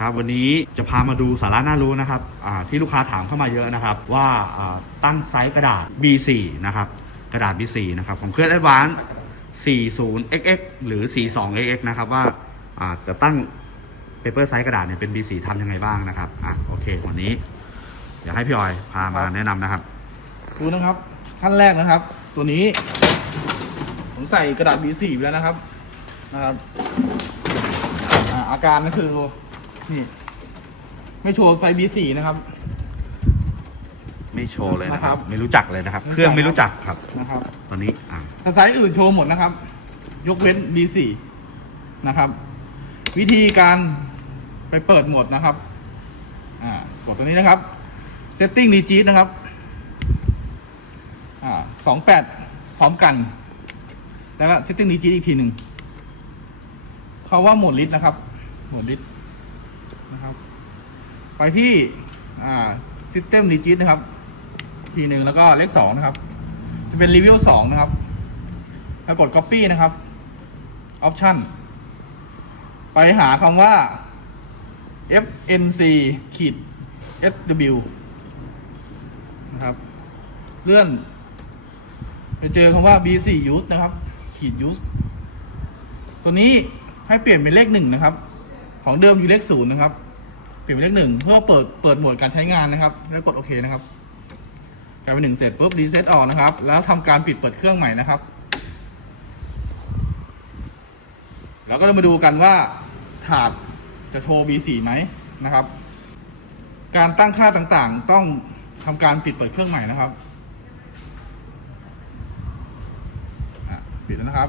ครับวันนี้จะพามาดูสาระน่ารู้นะครับที่ลูกค้าถามเข้ามาเยอะนะครับ ว่าตั้งไซส์กระดาษ B4 นะครับกระดาษ B4 นะครับของเครื่อง Advance 40xx หรือ 42xx นะครับว่าจะตั้ง paper size กระดาษเนี่ยเป็น B4 ทำยังไงบ้างนะครับอะโอเควันนี้เดี๋ยวให้พี่ออยพามาแนะนำนะครับดูนะครับขั้นแรกนะครับ ตัวนี้ ผมใส่กระดาษ B4 ไปแล้วนะครับนะครับอาการก็คือ นี่ ไม่โชว์ไซส์ B4 นะครับ ไม่โชว์เลยนะคครัรับ บ ไม่รู้จักเลยนะครับไม่รู้จักเครื่องไม่รู้จักครับนะครับตอนนี้อะถ้าไซส์อื่นโชว์หมดนะครับ ยกเว้น B4 นะครับ วิธีการไปเปิดโหมดนะครับ อ่ากดตัวนี้นะครับ Setting Digit นะครับ อ่าสองแปดพร้อมกัน แล้วก็ Setting Digit อีกทีหนึ่งเขาว่าโหมดลิสต์นะครับ โหมดลิสต์ นะครับ ไปที่อ่า System Digit นะครับ ทีหนึ่งแล้วก็เลขสองนะครับ จะเป็นรีวิวสองนะครับ แล้วกด Copy นะครับ Option ไปหาคำว่า FNC ขีด SW นะครับ เลื่อน ไปเจอคำว่า B4 use นะครับ ขีด use ตัวนี้ให้เปลี่ยนเป็นเลขหนึ่งนะครับ ของเดิมอยู่เลขศูนย์นะครับ เปลี่ยนเป็นเลขหนึ่งเพื่อเปิดเปิดโหมดการใช้งานนะครับ แล้วกดโอเคนะครับกลายเป็นหนึ่งเสร็จปุ๊บรีเซ็ตออกนะครับ แล้วทำการปิดเปิดเครื่องใหม่นะครับแล้วก็จะมาดูกันว่าถาดจะโชว์ B4 ไหมนะครับ การตั้งค่าต่างๆ ต้องทำการปิดเปิดเครื่องใหม่นะครับ ปิดแล้วนะครับ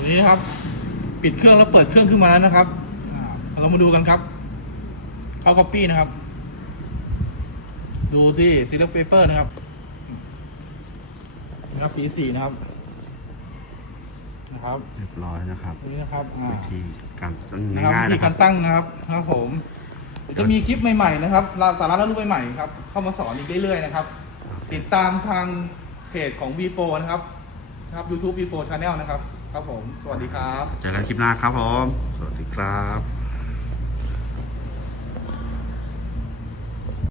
ตัวนี้นะครับ ปิดเครื่องแล้วเปิดเครื่องขึ้นมาแล้วนะครับอ่าเรามาดูกันครับเข้า copy นะครับ ดูที่ serial paper นะครับนะครับ P4 นะครับ นะครับ เรียบร้อยนะครับตัวนี้นะครับอ่าวิธีการตั้งนะครับง่ายๆวิธีนะคการับ รตั้งนะครับครับผมเดี๋ยวจะมีคลิปใหม่ๆนะครับสาระและรู้ใหม่ๆครับ เข้ามาสอนอีกเรื่อยๆนะครับ ติดตามทางเพจของ V4 นะครับนะครับ YouTube V4 Channel นะครับ ครับผม สวัสดีครับ เจอกันคลิปหน้าครับผม สวัสดีครับ